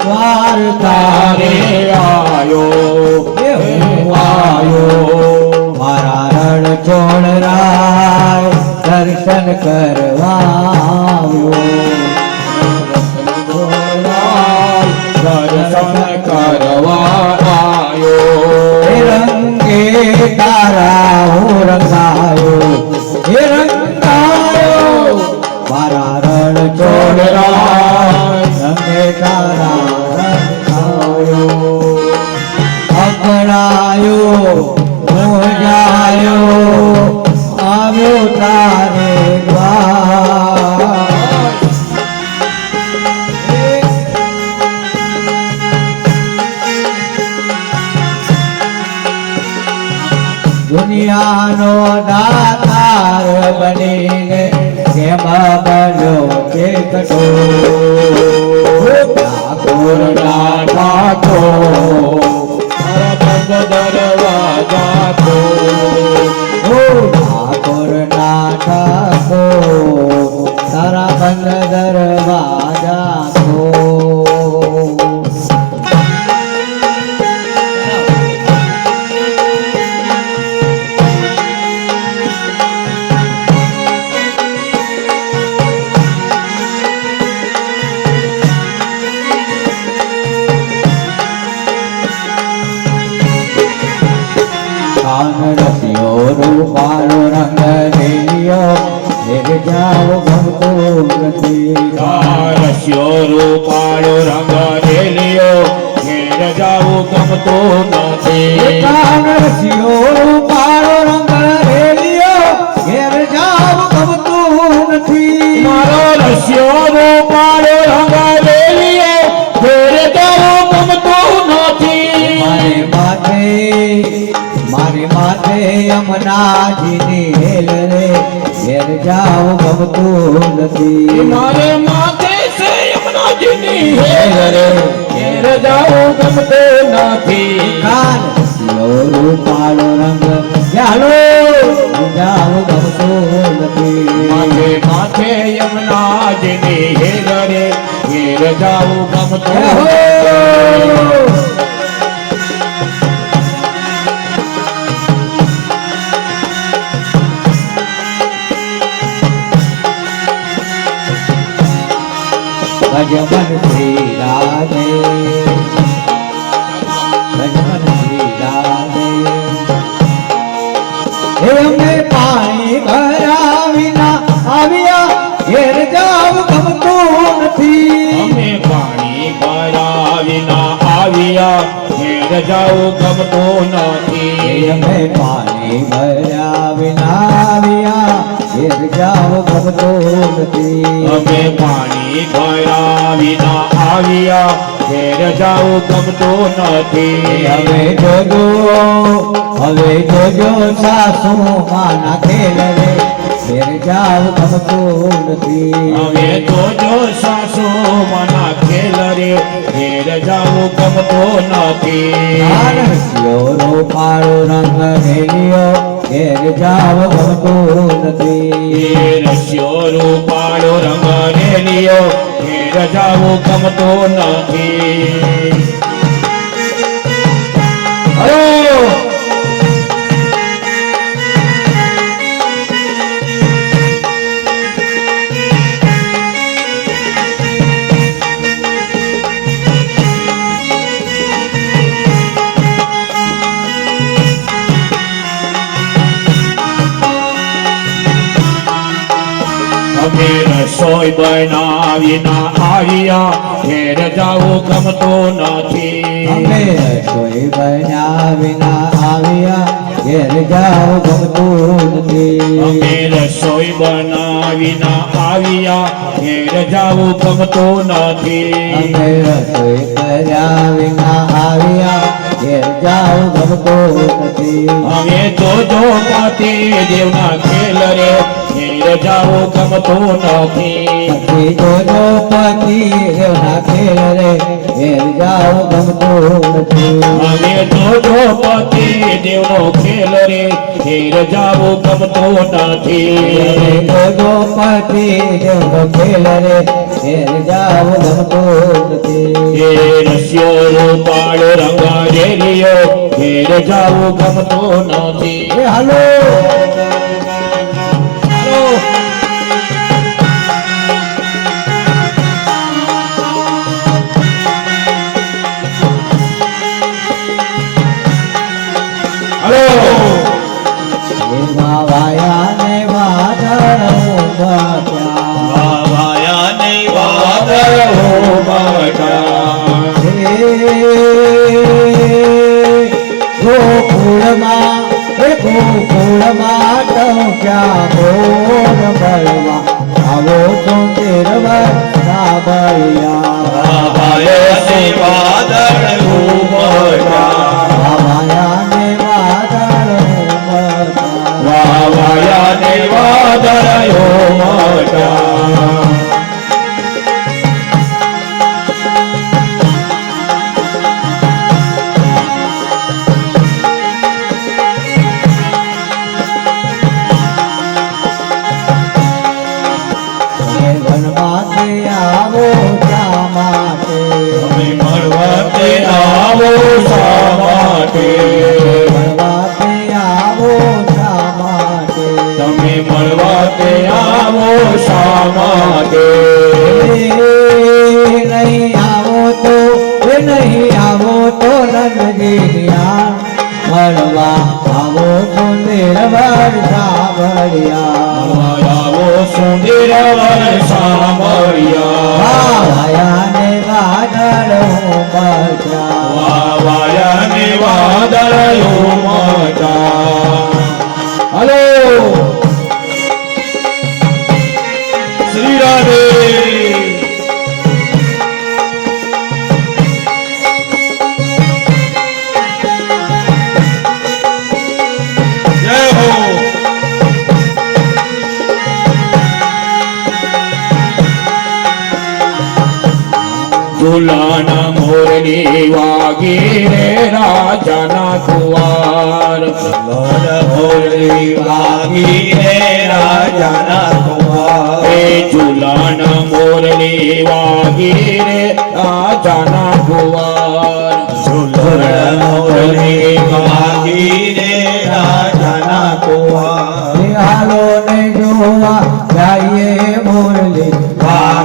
દ્વારકા રે આયો મારા રણ છોડ રાય દર્શન કરવા દર્શન કરવા આયો રંગે તારા હું રંગાયો હે રંગાયો મારા રણ છોડ રાય રંગે તારા રંગાયો અકળાયો મોજાયો આવ્યો તારે દ્વાર દુનિયાનો દાતાર બનીને કેમ બન્યો છે કઠોર ઠાકોર ઠાકો દરવાજા તો ઠાકોર ના ઠાકોર તારા બંધ દરવાજા તો રસિયો રૂપાળો રંગ રેલિયો એક જાવ ગમતો નથી રસ્યો રૂપાળો રંગ રેલિયો ઘેર જાવું ગમતો નથી રસિયો રૂપાળો રંગ રેલિયો ઘેર જાવ ગમતું નથી મારો રસ્યો રૂપાળો રંગ રેલિયો ઘેર જાવું ગમતું નથી મારી માથે યમુનાજીની હેલ રે ઘેર જાવ ગમતું નથી મારે માથે છે યમુનાજીની હેલ રે ઘેર જાવું ગમતું નથી કાન રૂપાળો રંગ ચાલો જાવ ગમતું નથી માથે યમુનાજીની હેલ રે ઘેર જાવું ગમતું ભજમન શ્રી રાધે ભજમન શ્રી રાધે હે અમે પાણી ભર્યા વિના આવ્યા ઘેર જાવ ગમતું નથી અમે પાણી ભર્યા વિના આવ્યા ઘેર જાવું ગમતું નથી અમે પાણી ભર્યા વિના આવ્યા ઘેર જાવ ગમતું નથી અમે પાણી ભર્યા વિના આવ્યા ઘેર જાવું ગમતું નથી હવે જોજો સાસુ માના ખેલ રે ઘેર જાવ ગમતું નથી હવે જોજો સાસુ મના ખેલ રે ઘેર જાવું ગમતું નથી રૂપાળો રંગ રેલિયો ઘેર જાવ ગમતું નથી રસ્યો રૂપાળો રંગ રેલિયો ઘેર જાવું ગમતું નથી અમે રસોઈ બનાવીના આવ્યા ઘેર જાવું ગમતું નથી અમે રસોઈ બન્યા વિના આવ્યા ઘેર જાવ ગમતું નથી અમે રસોઈ બનાવીના આવ્યા ઘેર જાવું ગમતું નથી અમે રસોઈ કર્યા વિના આવ્યા ઘેર જાવ ગમતું નથી અમે જોજો પતિ દેવના ખેલ રે ઘેર જાવું ગમતું નથી પછી જોજો પતિ દેવના ખેલ રે ઘેર જાવ ગમતું નથી અમે જોજો પતિ દેવનો ખેલ રે ઘેર જાવું ગમતું નથી દ્રૌપદી દેવનો ખેલ રે ઘેર જાવું ગમતું નથી એ રસ્યો રૂપાળ રંગારેલિયો ઘેર જાવું ગમતું નથી એ હાલો એમાં વાયા ને વાદળ ઉમટ્યા. વાયા ને વાદળ ઉમટ્યા. ગોકુળમાં ટંક્યા મોર મળવા આવો સુંદર સાબળિયા વાયા ને વાદળ ઉમટ્યા. વાયા ને વાદળ ઉમટ્યા. વાયા ને વાદળ ઉમટ્યા. વનમાંથી આવો શા માટે? તમે મળવા તે આવો શા માટે? વનમાંથી આવો શા માટે? તમે મળવા તે આવો શા માટે? નહીં આવો તો નંદગીરિયા મળવા આવો તો નિર્વર સાંભળ્યા આવો સુંદર સાંભળ્યા. વાયા ને વાદળ ઉમટ્યા. વાયા ને વાદળ ઉમટ્યા. હલો શ્રી રાધે. જય હો. ઝુલાના મોરની વાગી રે રાજાના કુંવાર. મોરની વાગી રે રાજાના કુંવાર. એ ઝુલાના મોરની વાગી રે રાજાના કુંવાર.